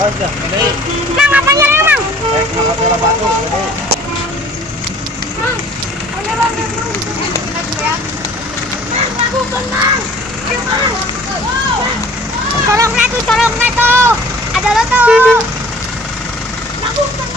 Mang, apa nyari Mang? Batu. Mang, ada Bang. Mang, lakukan Mang. Ayo Mang. Colong na tuh. Ada lo tuh. Lakukan.